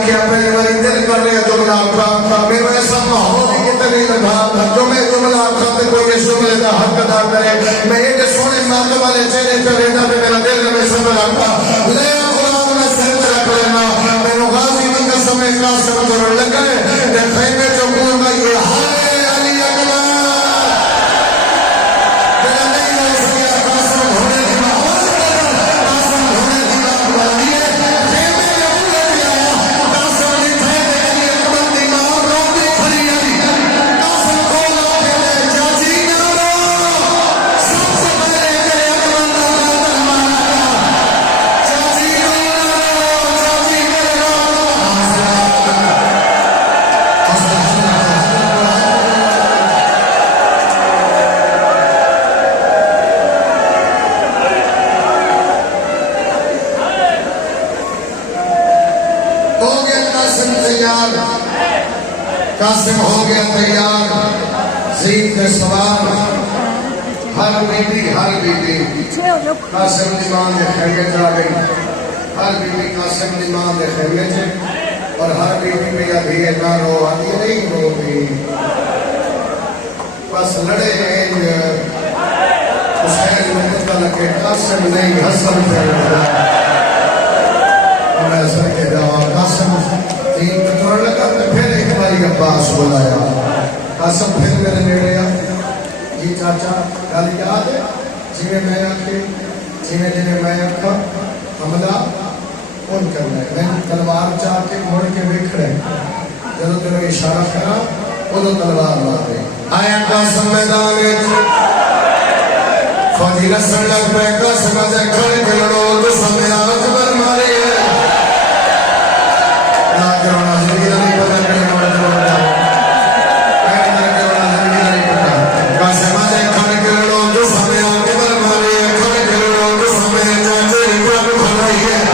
آنکھیں اپنے والی دل کر لیا جملہ آنکھا میں ایسا ماحول ہی کتنی لگا جو میں جملہ آنکھا تے کوئی اس جملے کا حق ادا کرے میں ایک سونے مات والے چہرے چلے تھا کہ میرا دل میں سمجھ آتا لے قرآن میں سر رکھ لینا میں غازی کی قسم قاسم کرنے لگا ہے خیمے جو کون کا یہ ہائے علی اکبر میرا نہیں ہو سکیا قاسم ہونے کی بات قاسم ہونے کی بات بولیے خیمے میں بولے دیا قاسم نے تھے علی اکبر کی ماں روتی کھڑی علی قاسم کو لاتے ہیں چاچی نارو سب سے پہلے میرے اکبر اللہ درمانا چاچی نارو چاچی نارو ہو گیا قاسم تیار قاسم ہو گیا تیار زید کے سوار ہر بیٹی قاسم دی ماں دے خیمے جا گئی ہر بیٹی قاسم دی ماں دے خیمے جے اور ہر بیٹی میں یا بھی نہ رو آتی نہیں رو بھی بس لڑے حسین میں پتہ لگے قاسم نہیں حسن پہ لڑا میں سر کے جواب قاسم تین پتر لگا پھر ایک باری عباس بلایا قاسم پھر میرے نیڑے آ جی چاچا گل یاد ہے جی میں آکھے جی میں آکھا حملہ کون کرنا ہے میں تلوار چاہ کے مڑ کے بکھڑے جب تیرے اشارہ کرا وہ تلوار مارے آیا قاسم میدان فوجی رسل لگ پہ قاسم آجے کھڑے کے لڑو تو سمجھا اکبر مارے کرونا زندگی نہیں پتا کرنے والا جوڑا کرونا زندگی نہیں پتا قاسم آجے کھڑے کے لڑو جو سمجھا اکبر مارے کھڑے کے لڑو جو سمجھا چاچے اکبر بھلائی ہے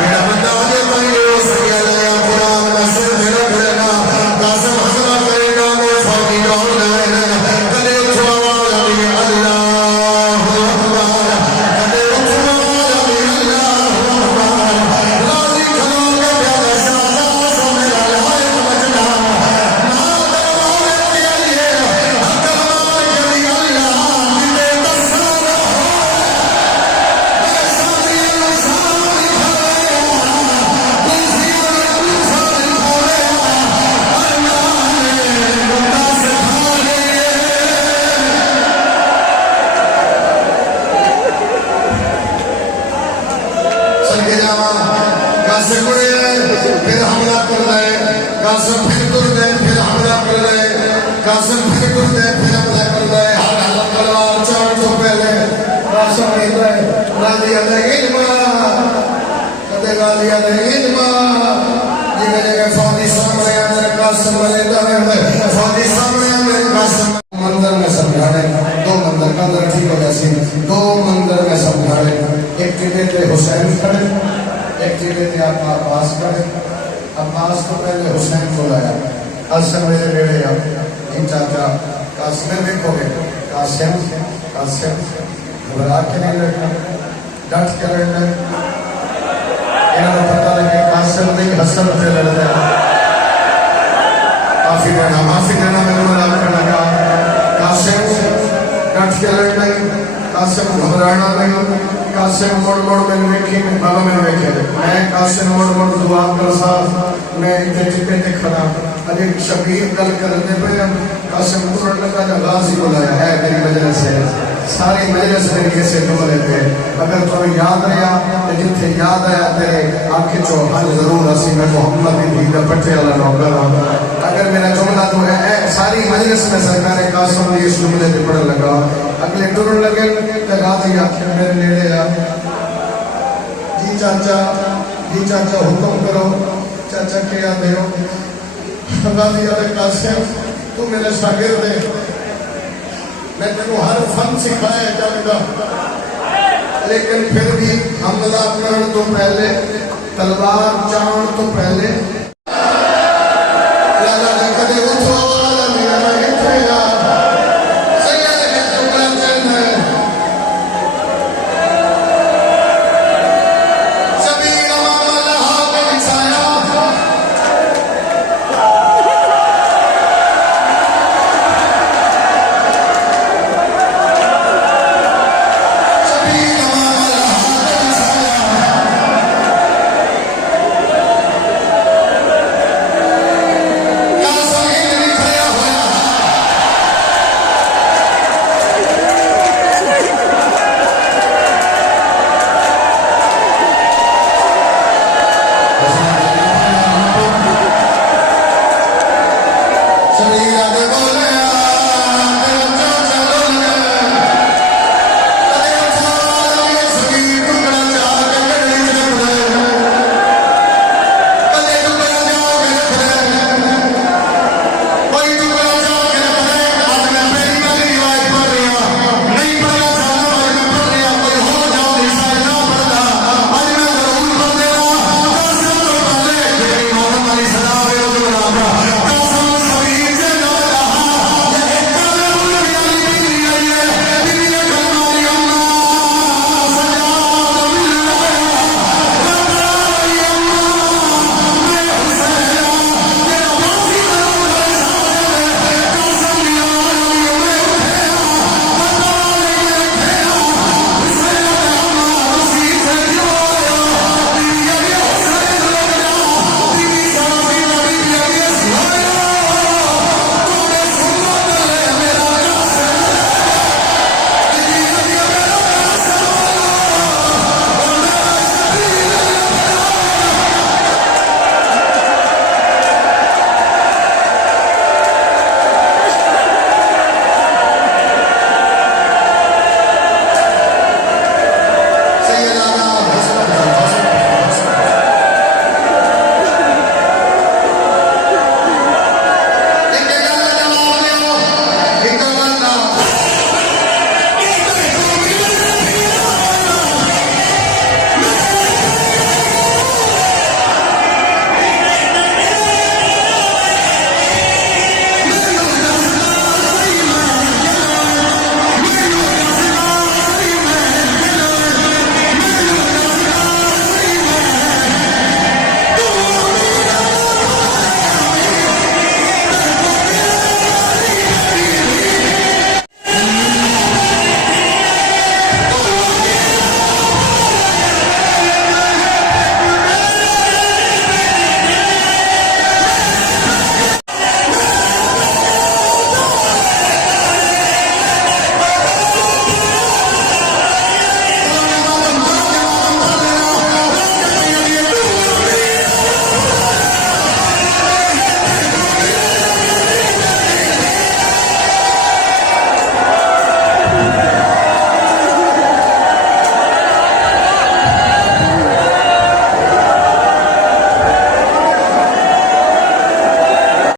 میرا بندہ آجے پائی ہو سکیا لیا قرآن میں سر میں رکھ لینا قاسم حضرہ کرے گا میں فوقی کون لائے کلے اچھوا والا بھی اللہ اکبر کلے اچھوا والا بھی اللہ اکبر راضی کھلو کے پیارا شاہ قاسم پھر حملہ کر رہے قاسم پھر گر گئے پھر حملہ کر رہے قاسم پھر گر گئے پھر حملہ کر رہے ہر حملہ تلوار چاڑ تو پہلے قاسم نہیں رہے راضی علیہ علمہ کدے راضی علیہ علمہ جی میں فوجی سامنے آنے قاسم علیہ دائیں فوجی سامنے آنے قاسم منظر میں سمجھانے دو منظر کا اندر ٹھیک ہو جیسی دو منظر میں سمجھانے ایک کے حسین کھڑے ایک جگہ تھے آپ عباس کرے عباس کو پہلے حسین کو لایا قاسم میرے بیڑے ان چاچا قاسم میں دیکھو گے قاسم گھبرا کے نہیں رکھنا ڈٹ کے رہنا انہوں نے پتہ لگے قاسم نہیں حسن پہ لڑتا ہے معافی دینا میں نے آپ کا لگا قاسم ڈٹ کے لڑنا قاسم گھبرانا نہیں قاسم موڑ میں ویکھی بابا میں ویکھے میں قاسم موڑ دعا کر صاحب میں اتنے چپے تے کھڑا اجے شبیر گل کرنے پہ قاسم پورا لگا جا غازی بلایا ہے میری مجلس ہے ساری مجلس میری کیسے ڈولے پہ اگر تمہیں یاد رہا تو جتنے یاد آیا تیرے آنکھیں چو حل ضرور اسی میں محمد بھی دا پٹے والا نوکر اگر میرا جملہ تو ہے ساری مجلس میں سرکار قاسم نے اس جملے پہ پڑھ لگا اگلے ٹرن لگے تو غازی آنکھیں میرے نیڑے آ جی چاچا حکم کرو چاچا کیا دے ہو غازی علیہ قاسم تو میرے شاگرد دے میں تینوں ہر فن سکھایا جاؤں لیکن پھر بھی حملہ کرن تو پہلے تلوار چاڑ تو پہلے